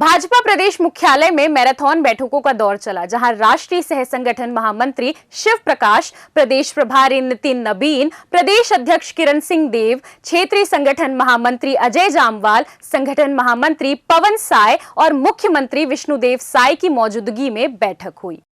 भाजपा प्रदेश मुख्यालय में मैराथन बैठकों का दौर चला, जहां राष्ट्रीय सह संगठन महामंत्री शिव प्रकाश, प्रदेश प्रभारी नितिन नबीन, प्रदेश अध्यक्ष किरण सिंह देव, क्षेत्रीय संगठन महामंत्री अजय जामवाल, संगठन महामंत्री पवन साय और मुख्यमंत्री विष्णुदेव साय की मौजूदगी में बैठक हुई।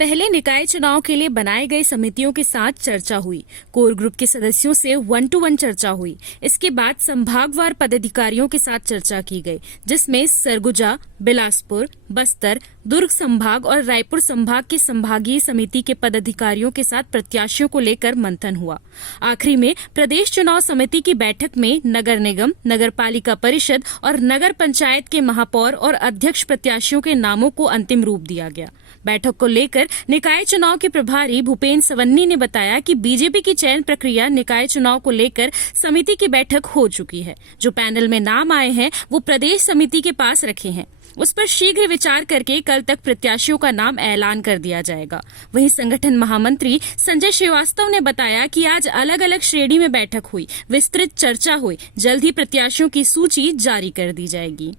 पहले निकाय चुनाव के लिए बनाए गए समितियों के साथ चर्चा हुई। कोर ग्रुप के सदस्यों से 1-to-1 चर्चा हुई। इसके बाद संभागवार पदाधिकारियों के साथ चर्चा की गई, जिसमें सरगुजा, बिलासपुर, बस्तर, दुर्ग संभाग और रायपुर संभाग के संभागीय समिति के पदाधिकारियों के साथ प्रत्याशियों को लेकर मंथन हुआ। आखिरी में प्रदेश चुनाव समिति की बैठक में नगर निगम, नगर पालिका परिषद और नगर पंचायत के महापौर और अध्यक्ष प्रत्याशियों के नामों को अंतिम रूप दिया गया। बैठक को लेकर निकाय चुनाव के प्रभारी भूपेन्द्र सवन्नी ने बताया कि बीजेपी की चयन प्रक्रिया निकाय चुनाव को लेकर समिति की बैठक हो चुकी है। जो पैनल में नाम आए हैं वो प्रदेश समिति के पास रखे हैं। उस पर शीघ्र विचार करके कल तक प्रत्याशियों का नाम ऐलान कर दिया जाएगा। वहीं संगठन महामंत्री संजय श्रीवास्तव ने बताया कि आज अलग अलग श्रेणी में बैठक हुई, विस्तृत चर्चा हुई। जल्द ही प्रत्याशियों की सूची जारी कर दी जाएगी।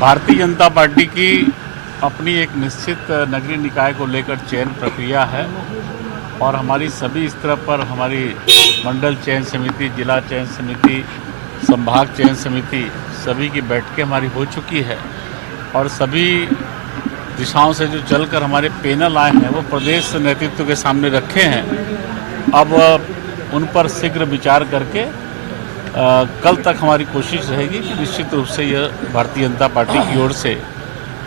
भारतीय जनता पार्टी की अपनी एक निश्चित नगरीय निकाय को लेकर चयन प्रक्रिया है और हमारी सभी स्तर पर हमारी मंडल चयन समिति, जिला चयन समिति, संभाग चयन समिति सभी की बैठकें हमारी हो चुकी है और सभी दिशाओं से जो चलकर हमारे पैनल आए हैं वो प्रदेश नेतृत्व के सामने रखे हैं। अब उन पर शीघ्र विचार करके कल तक हमारी कोशिश रहेगी कि निश्चित रूप से यह भारतीय जनता पार्टी की ओर से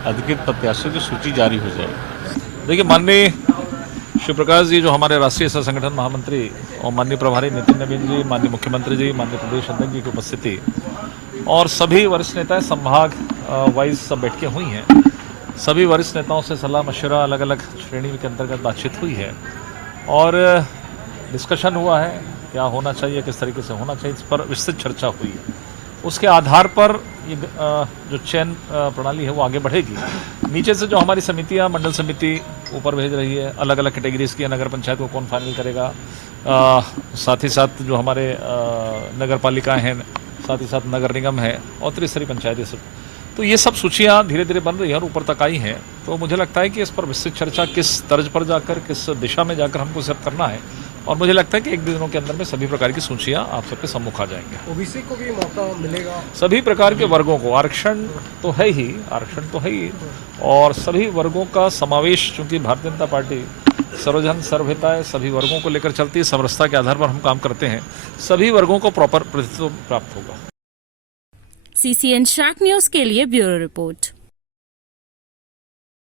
अधिकृत प्रत्याशियों की सूची जारी हो जाएगी। देखिए, माननीय शिव प्रकाश जी जो हमारे राष्ट्रीय सह संगठन महामंत्री और माननीय प्रभारी नितिन नबीन जी, माननीय मुख्यमंत्री जी, माननीय प्रदेश अध्यक्ष जी की उपस्थिति और सभी वरिष्ठ नेता संभाग वाइज सब बैठकें हुई हैं। सभी वरिष्ठ नेताओं से सलाह मशवरा अलग अलग श्रेणी के अंतर्गत बातचीत हुई है और डिस्कशन हुआ है क्या होना चाहिए, किस तरीके से होना चाहिए, इस पर विस्तृत चर्चा हुई है। उसके आधार पर ये जो चयन प्रणाली है वो आगे बढ़ेगी। नीचे से जो हमारी समितियां, मंडल समिति ऊपर भेज रही है, अलग अलग कैटेगरीज की, नगर पंचायत को कौन फाइनल करेगा, साथ ही साथ जो हमारे नगर पालिकाएँ हैं, साथ ही साथ नगर निगम है और त्रिस्तरीय पंचायत, सब तो ये सब सूचियाँ धीरे धीरे बन रही हैं और ऊपर तक आई हैं। तो मुझे लगता है कि इस पर विस्तृत चर्चा किस तर्ज पर जाकर, किस दिशा में जाकर हमको सब करना है और मुझे लगता है कि 1-2 दिनों के अंदर में सभी प्रकार की सूचियां आप सबके सम्मुख आ जाएंगे। ओबीसी को भी मौका मिलेगा, सभी प्रकार के वर्गों को, आरक्षण तो है ही और सभी वर्गों का समावेश, चूंकि भारतीय जनता पार्टी सर्वजन सर्वहिताय सभी वर्गों को लेकर चलती है, समरसता के आधार पर हम काम करते हैं, सभी वर्गों को प्रॉपर प्रतिनिधित्व प्राप्त होगा। CCN शार्क न्यूज के लिए ब्यूरो रिपोर्ट।